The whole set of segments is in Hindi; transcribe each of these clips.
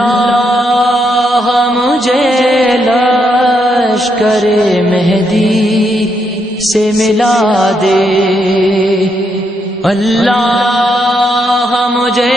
अल्लाह मुझे लश्करे मेहदी से मिला दे, अल्लाह मुझे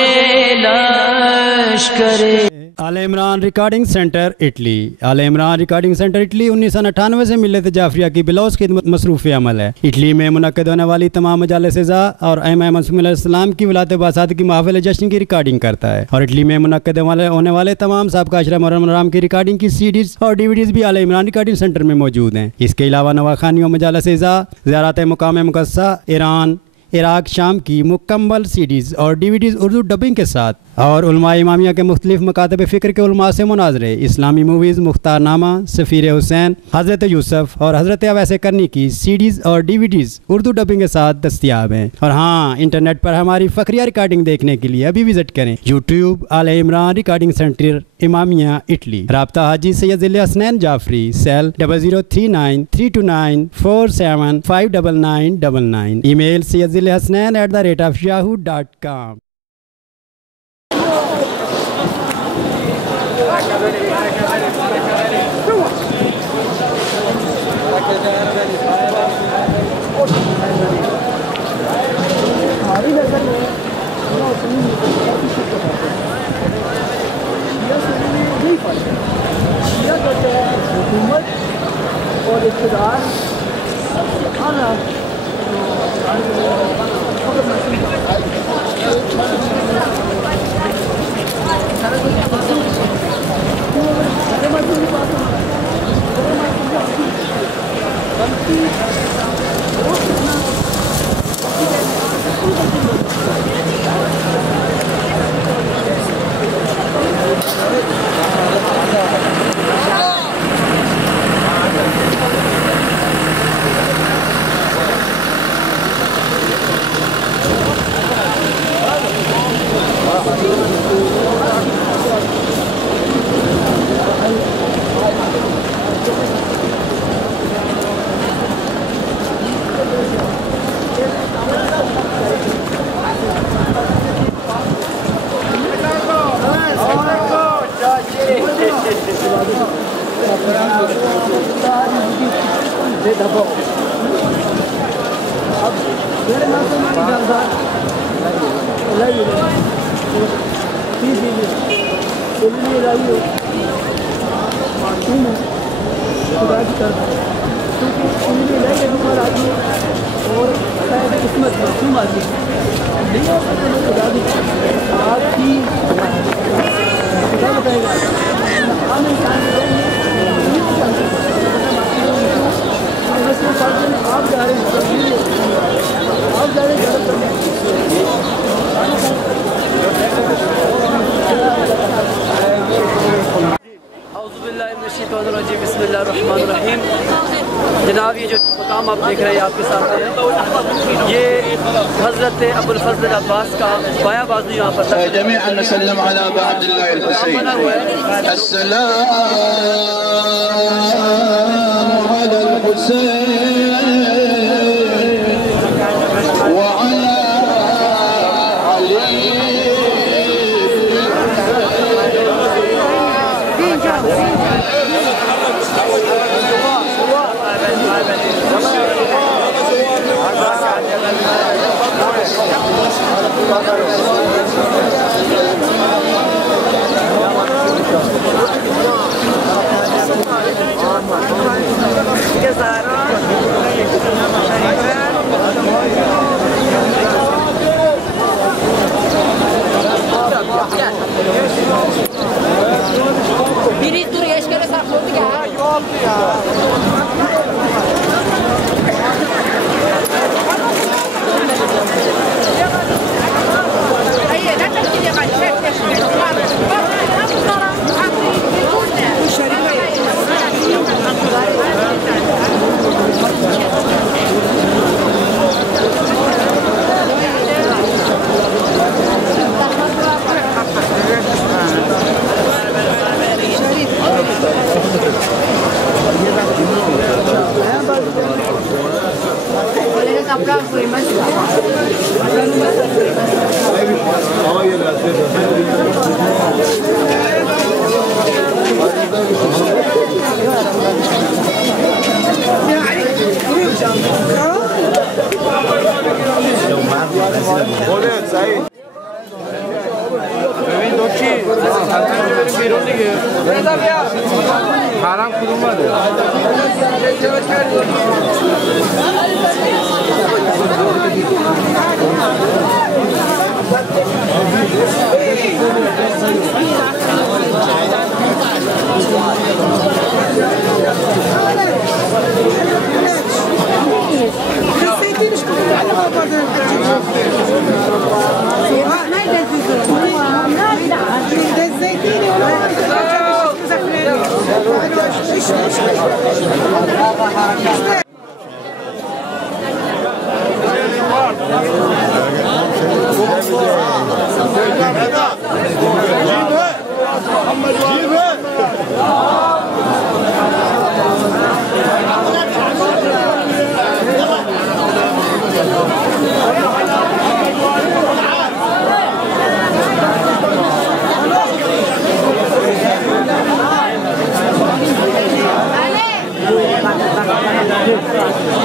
लश्करे। आले इमरान रिकॉर्डिंग सेंटर इटली। आले इमरान रिकॉर्डिंग सेंटर इटली 1998 से मिलत जाफरिया की बिलौस खिदमत मसरूफ़ अमल है। इटली में मुनक़्क़द होने वाली तमाम मजालिस-ए-ज़ा और इमाम मासूम अलैहिस्सलाम की विलादत बासादत की महफ़िल जश्न की रिकॉर्डिंग करता है। और इटली में मुनक़्क़द होने वाले तमाम साबिक़ा अशरा मुहर्रम की रिकॉर्डिंग की सीडीज़ और डीवीडीज़ भी आले इमरान रिकॉर्डिंग सेंटर में मौजूद हैं। इसके अलावा नवाखानी और मजालिस-ए-ज़ा, ज़ियारत मुकाम मुक़द्दसा, ईरान, इराक, शाम की मुकम्मल सीडीज़ और डीवीडीज़ उर्दू डबिंग के साथ, और उलमा इमामिया के मुख्तलिफ मकातब फ़िक्र के उलमा से मुनाज़रे, इस्लामी मूवीज़, मुख्तारनामा, सफ़ीर हुसैन, हज़रत यूसुफ़ और हज़रत अवैस करनी की सीडीज़ और डीवीडीज़ उर्दू डबिंग के साथ दस्तियाब हैं। और हाँ, इंटरनेट पर हमारी फ़खरिया रिकॉर्डिंग देखने के लिए अभी विज़िट करें यूट्यूब आले Imran recording centre Imamia Italy. राब्ता Haji Syed Hasnain Jafri, cell 00393294759999, email sayyidhasnain@yahoo.com। हुकूमत और इक़्तिदार खाना बिस्मिल्लाहिर्रहमानिर्रहीम। जनाब, ये जो मकाम आप देख रहे हैं आपके सामने, ये हज़रत अबुल फज़ल अब्बास का बाया बाजू यहाँ पर biri dur eşkere sakladı ya. Yoldu ya. Hayır, ne kadar gidiyor bak. कपड़ा फेमस है।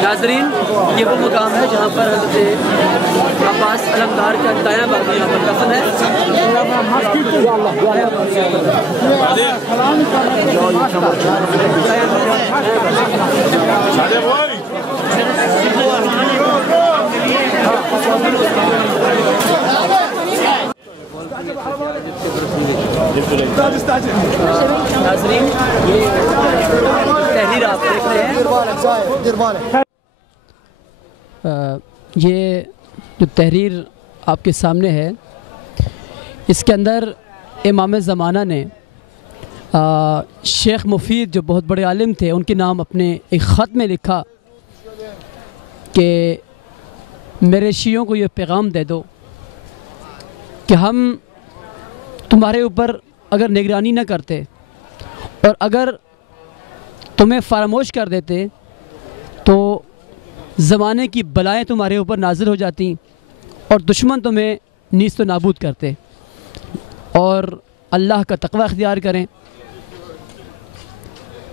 नाज़रीन, ये वो मुकाम है जहाँ पर हज़रत अब्बास अलमदार का दायां बाजू यहाँ पर दफन है। नाज़रीन, ये तहरीर आप देख रहे हैं। ये जो तहरीर आपके सामने है, इसके अंदर इमाम ज़माना ने शेख मुफीद जो बहुत बड़े आलिम थे, उनके नाम अपने एक ख़त में लिखा कि मेरे शियों को ये पैगाम दे दो कि हम तुम्हारे ऊपर अगर निगरानी न करते और अगर तुम्हें फरामोश कर देते तो ज़माने की बलाएँ तुम्हारे ऊपर नाज़िल हो जाती और दुश्मन तुम्हें नीस्त नाबूद करते, और अल्लाह का तक़वा इख्तियार करें।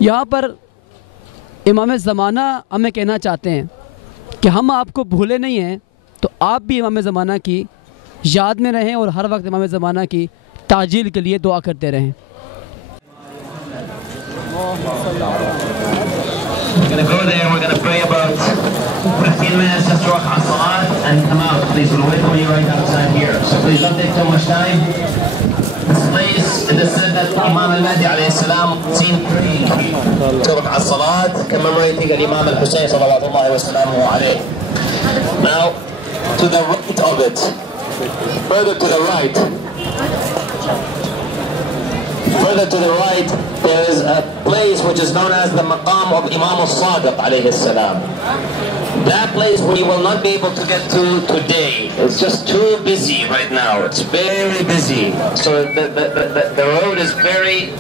यहाँ पर इमाम ज़माना हमें कहना चाहते हैं कि हम आपको भूले नहीं हैं, तो आप भी इमाम ज़माना की याद में रहें और हर वक्त इमाम ज़माना की ताजील के लिए दुआ करते रहें। We're going to go there, we're going to pray about 15 minutes just to rak'ah salat and come out. Please, we'll wait for you right outside here. So please don't take too much time. This place, it is said that Imam al-Mahdi alayhi salam seen praying to rak'ah salat, commemorating Imam al-Husayn sallallahu wa sallamu alayhi. Now, to the right of it, further to the right, there is a place which is known as the Maqam of Imam al-Sadiq alayhi salam. That place we will not be able to get to today. It's just too busy right now. It's very busy. So the road is very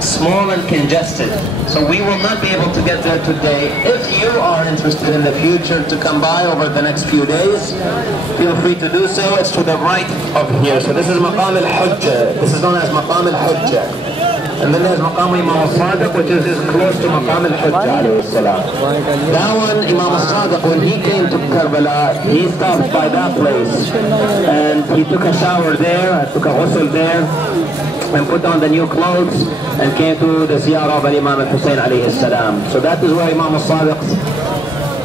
small and congested. So we will not be able to get there today. If you are interested in the future to come by over the next few days, feel free to do so. It's to the right of here. So this is Maqam al-Hujjah. This is known as Maqam al-Hujjah. And then there's Maqam Imam al-Sadiq, which is close to Maqam al-Hujjah alayhi salam. That one, Imam al-Sadiq, when he came to Karbala, he stopped by that place. And he took a shower there, took a ghusl there, and put on the new clothes, and came to the ziyarah of Imam al-Husayn alayhi salam. So that is where Imam al-Sadiq's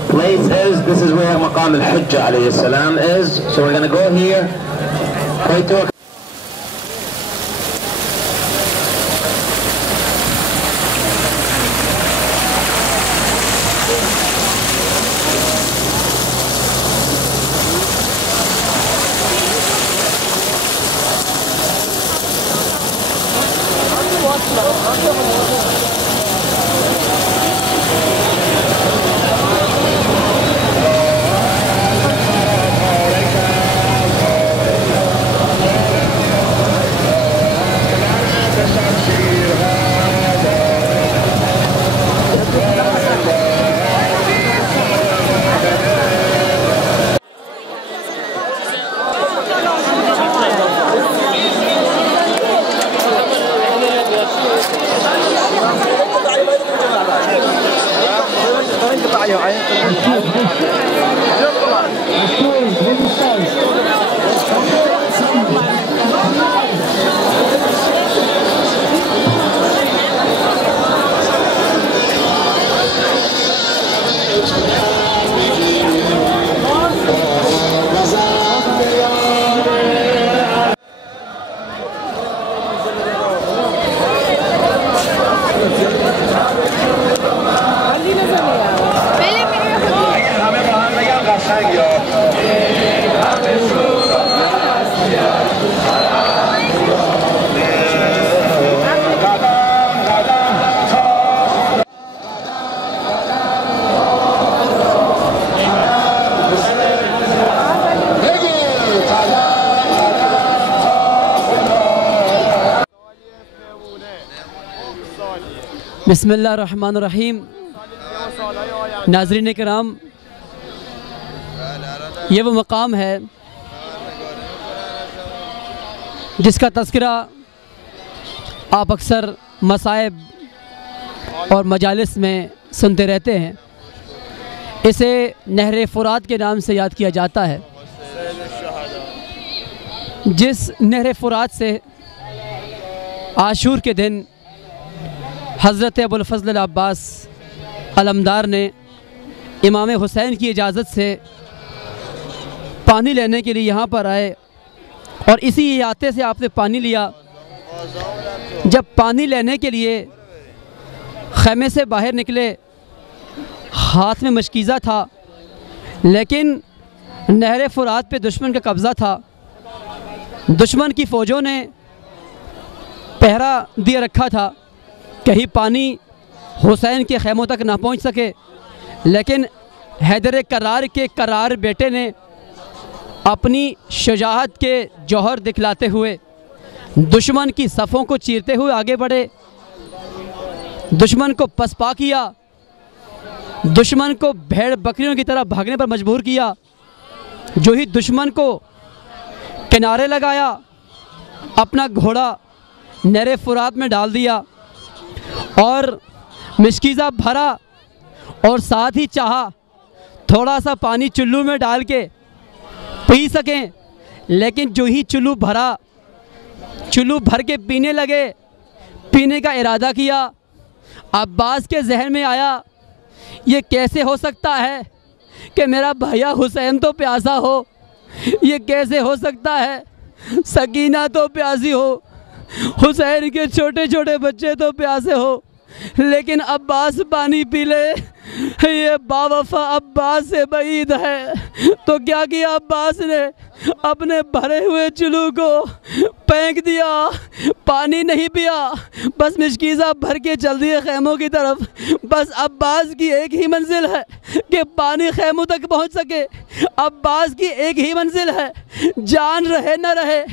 place is. This is where Maqam al-Hujjah alayhi salam is. So we're going to go here, pray to बिस्मिल्लाहिर्रहमानिर्रहीम। नाज़रीन किराम, ये वो मकाम है जिसका तज़किरा आप अक्सर मसाइब और मजालिस में सुनते रहते हैं। इसे नहर फ़ुरात के नाम से याद किया जाता है। जिस नहर फ़ुरात से आशूर के दिन हज़रत अबुल फ़ज़ल अब्बास अलमदार ने इमाम हुसैन की इजाज़त से पानी लेने के लिए यहाँ पर आए और इसी याते से आपने पानी लिया। जब पानी लेने के लिए ख़ैमे से बाहर निकले, हाथ में मशकीज़ा था, लेकिन नहर फ़ुरात पे दुश्मन का कब्ज़ा था। दुश्मन की फ़ौजों ने पहरा दिए रखा था, कहीं पानी हुसैन के ख़ैमों तक ना पहुंच सके। लेकिन हैदर करार के करार बेटे ने अपनी शुजाअत के जौहर दिखलाते हुए दुश्मन की सफ़ों को चीरते हुए आगे बढ़े, दुश्मन को पसपा किया, दुश्मन को भेड़ बकरियों की तरह भागने पर मजबूर किया। जो ही दुश्मन को किनारे लगाया, अपना घोड़ा नहर फ़ुरात में डाल दिया और मशकीज़ा भरा और साथ ही चाहा थोड़ा सा पानी चुल्लू में डाल के पी सकें। लेकिन जो ही चुल्लू भर के पीने लगे, पीने का इरादा किया, अब्बास के जहन में आया, ये कैसे हो सकता है कि मेरा भैया हुसैन तो प्यासा हो, ये कैसे हो सकता है सकीना तो प्यासी हो, हुसैन के छोटे छोटे बच्चे तो प्यासे हो, लेकिन अब्बास पानी पी ले, ये बावफा अब्बास से बईद है। तो क्या किया अब्बास ने, अपने भरे हुए चुल्लू को फेंक दिया, पानी नहीं पिया, बस मशकीज़ा भर के चल दिए खैमों की तरफ। बस अब्बास की एक ही मंजिल है कि पानी खैमों तक पहुंच सके। अब्बास की एक ही मंजिल है, जान रहे न रहे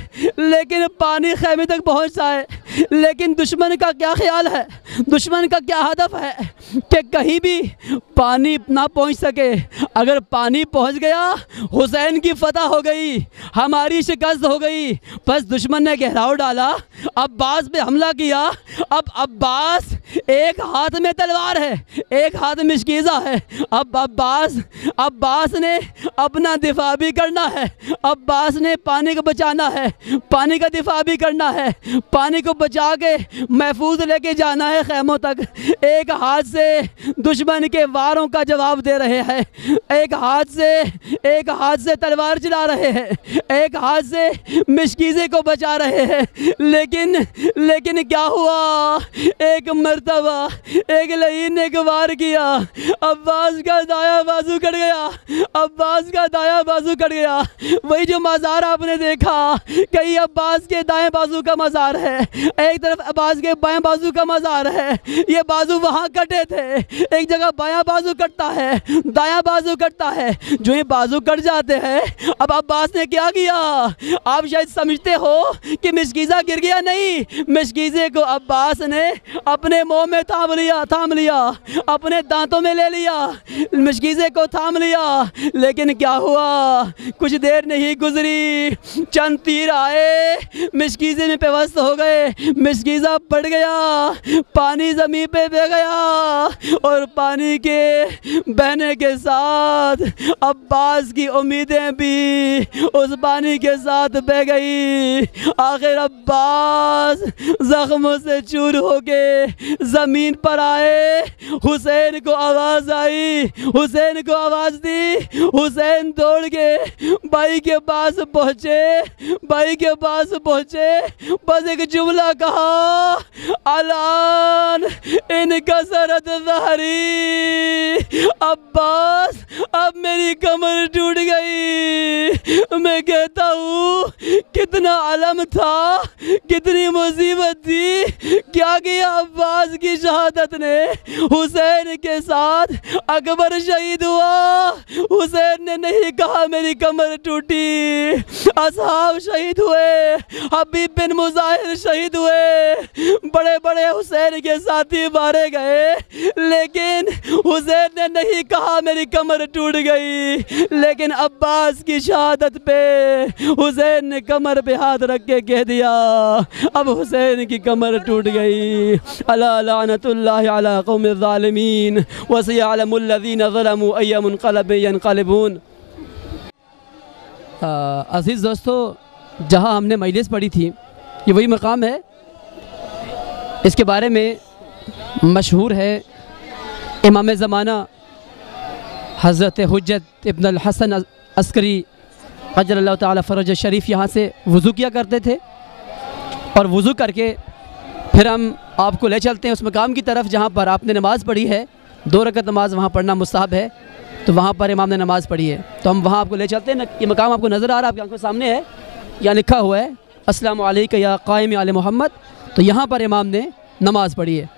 लेकिन पानी खैमे तक पहुंच जाए। लेकिन दुश्मन का क्या ख्याल है, दुश्मन का क्या हदफ है कि कहीं भी पानी ना पहुंच सके। अगर पानी पहुंच गया, हुसैन की फतह हो गई, हमारी शिकस्त हो गई। बस दुश्मन ने घेराव डाला, अब्बास पे हमला किया। अब अब्बास एक हाथ में तलवार है, एक हाथ में मशकीज़ा है। अब अब्बास ने अपना दिफा भी करना है, अब्बास ने पानी को बचाना है, पानी का दिफा भी करना है, पानी को बचा के महफूज लेके जाना है खैमों तक। एक हाथ से दुश्मन के वारों का जवाब दे रहे हैं, एक हाथ से तलवार चला रहे हैं, एक हाथ से मशकीज़े को बचा रहे हैं। लेकिन क्या हुआ, एक मर्तबा एक लईन ने वार किया, अब्बास का दाया बाजू कट गया, अब्बास का दाया बाजू कट गया। वही जो मज़ार आपने देखा, कहीं अब्बास के दाएं बाजू का मज़ार है, एक तरफ अब्बास के बाएं बाजू का मज़ार है। ये बाजू वहाँ कटे थे, एक जगह बायां बाजू कटता है, दायां बाजू कटता है। जो ये बाजू कट जाते हैं, अब अब्बास ने क्या किया, आप शायद समझते हो कि मशकीज़ा गिर गया, नहीं, मशकीज़े को अब्बास ने अपने मुंह में थाम लिया, अपने दांतों में ले लिया, मशकीज़े को थाम लिया। लेकिन क्या हुआ, कुछ देर नहीं गुजरी, चंद तीर आए, मशकीज़े में पेवस्त हो गए, मशकीज़ा पड़ गया, पानी ज़मीन पे बह गया और पानी के बहने के साथ अब्बास की उम्मीदें भी उस पानी के साथ बह गई। आखिर अब्बास जख्मों से चूर होके ज़मीन पर आए, हुसैन को आवाज़ आई, हुसैन को आवाज़ दी, हुसैन दौड़ के भाई के पास पहुँचे, बस एक जुमला कहा, अलान इनका सरत ज़हरी, अब्बास अब मेरी कमर टूट गई। मैं कहता हूँ कितना अलम था, कितनी मुसीबत थी, क्या किया अब्बास की शहादत ने हुसैन के साथ। अकबर शहीद हुआ, हुसैन ने नहीं कहा मेरी कमर टूटी। असहाब शहीद हुए, हबीब बिन मुजाहिर शहीद हुए, बड़े बड़े हुसैन के साथी मारे गए, लेकिन हुसैन ने नहीं कहा मेरी कमर टूट गई। लेकिन अब्बास की शहादत पे हुसैन ने कमर पे हाथ रख के कह दिया अब हुसैन की कमर टूट गई। अला लानतुल्लाहि अला कौमिज़ ज़ालिमीन व सयअलमुल लज़ीना ज़लमू अय्य मुनक़लबिन यनक़लिबून। अज़ीज़ दोस्तों, जहाँ हमने मजलिस पढ़ी थी ये वही मकाम है। इसके बारे में मशहूर है इमाम ज़माना हज़रत हुज्जत इब्न अल हसन अस्करी अजलल्लाहु ताला फ़रज शरीफ यहाँ से वज़ू किया करते थे, और वज़ू करके फिर हम आपको ले चलते हैं उस मकाम की तरफ जहाँ पर आपने नमाज़ पढ़ी है। 2 रकअत नमाज़ वहाँ पढ़ना मुस्ताहब है, तो वहाँ पर इमाम ने नमाज़ पढ़ी है, तो हम वहाँ आपको ले चलते हैं। ये मकाम आपको नज़र आ रहा है, आपकी आंखों के सामने है, यहाँ लिखा हुआ है अस्सलामु अलैका या क़ाइम आले मोहम्मद। तो यहाँ पर इमाम ने नमाज़ पढ़ी है।